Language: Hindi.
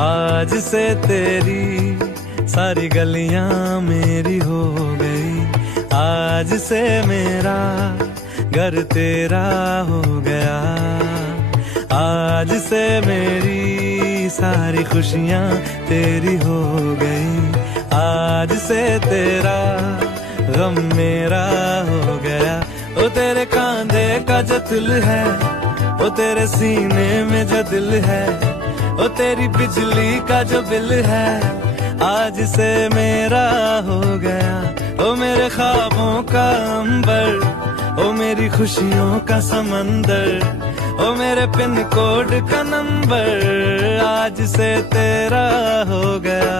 आज से तेरी सारी गलियां मेरी हो गई, आज से मेरा घर तेरा हो गया, आज से मेरी सारी खुशियां तेरी हो गई, आज से तेरा गम मेरा हो गया। ओ तेरे कांधे का जो दिल है, ओ तेरे सीने में जो दिल है, ओ तेरी बिजली का जो बिल है, आज से मेरा हो गया। ओ मेरे ख्वाबों का अंबर, ओ मेरी खुशियों का समंदर, ओ मेरे पिन कोड का नंबर, आज से तेरा हो गया।